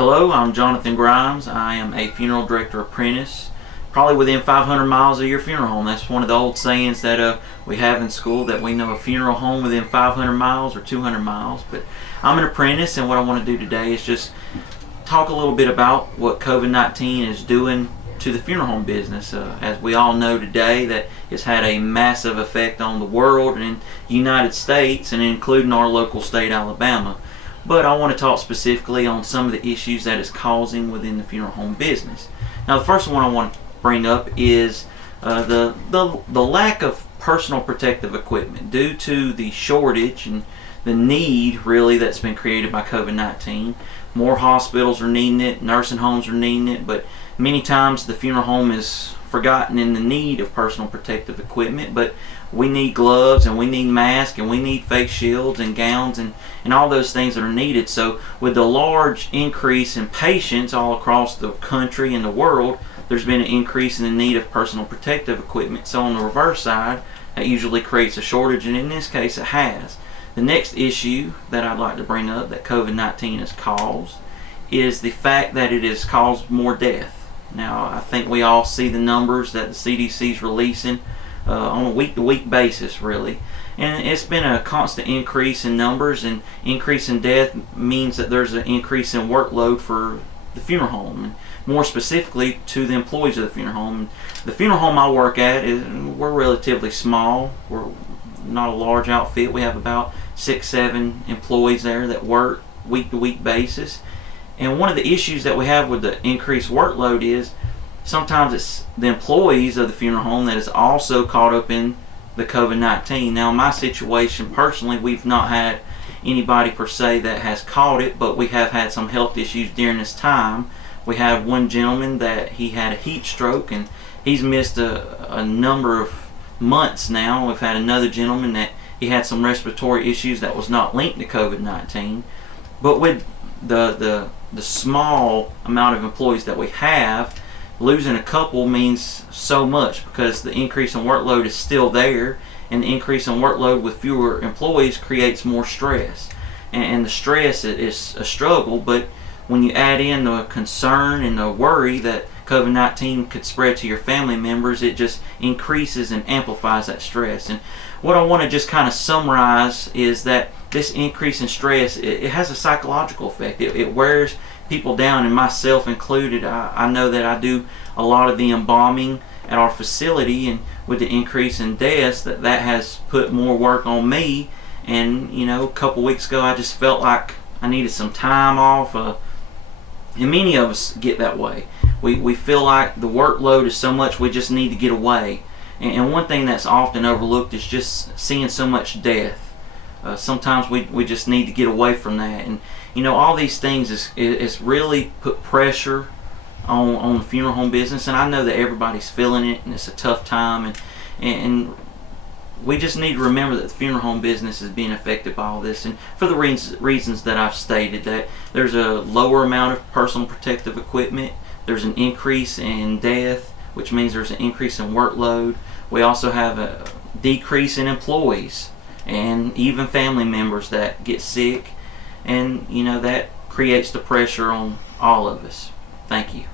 Hello, I'm Jonathan Grimes. I am a funeral director apprentice, probably within 500 miles of your funeral home. That's one of the old sayings that we have in school, that we know a funeral home within 500 miles or 200 miles. But I'm an apprentice, and what I want to do today is just talk a little bit about what COVID-19 is doing to the funeral home business. As we all know today, that it's had a massive effect on the world and in the United States, and including our local state, Alabama. But I want to talk specifically on some of the issues that it's causing within the funeral home business. Now, the first one I want to bring up is the lack of personal protective equipment due to the shortage and the need really that's been created by COVID-19. More hospitals are needing it, nursing homes are needing it, but many times the funeral home is forgotten in the need of personal protective equipment. But we need gloves, and we need masks, and we need face shields and gowns and all those things that are needed. So with the large increase in patients all across the country and the world, there's been an increase in the need of personal protective equipment. So on the reverse side, that usually creates a shortage, and in this case it has. The next issue that I'd like to bring up that COVID-19 has caused is the fact that it has caused more death. Now, I think we all see the numbers that the CDC is releasing on a week-to-week basis, really. And it's been a constant increase in numbers, and increase in death means that there's an increase in workload for the funeral home, and more specifically to the employees of the funeral home. The funeral home I work at, we're relatively small. We're not a large outfit. We have about 6-7 employees there that work week-to-week basis. And one of the issues that we have with the increased workload is sometimes it's the employees of the funeral home that is also caught up in the COVID-19. Now, in my situation personally, we've not had anybody per se that has caught it, but we have had some health issues during this time. We have one gentleman that he had a heat stroke, and he's missed a number of months now. We've had another gentleman that he had some respiratory issues that was not linked to COVID-19. But with the small amount of employees that we have, losing a couple means so much, because the increase in workload is still there, and the increase in workload with fewer employees creates more stress. And the stress is a struggle, but when you add in the concern and the worry that COVID-19 could spread to your family members, it just increases and amplifies that stress. And what I want to just kind of summarize is that this increase in stress, it has a psychological effect. It wears people down, and myself included. I know that I do a lot of the embalming at our facility, and with the increase in deaths, that has put more work on me. And a couple weeks ago I just felt like I needed some time off, and many of us get that way. We feel like the workload is so much, we just need to get away. And one thing that's often overlooked is just seeing so much death. Sometimes we just need to get away from that. And all these things is really put pressure on the funeral home business. And I know that everybody's feeling it, and it's a tough time. And we just need to remember that the funeral home business is being affected by all this. And for the reasons that I've stated, that there's a lower amount of personal protective equipment, there's an increase in death, which means there's an increase in workload. We also have a decrease in employees and even family members that get sick, and that creates the pressure on all of us. Thank you.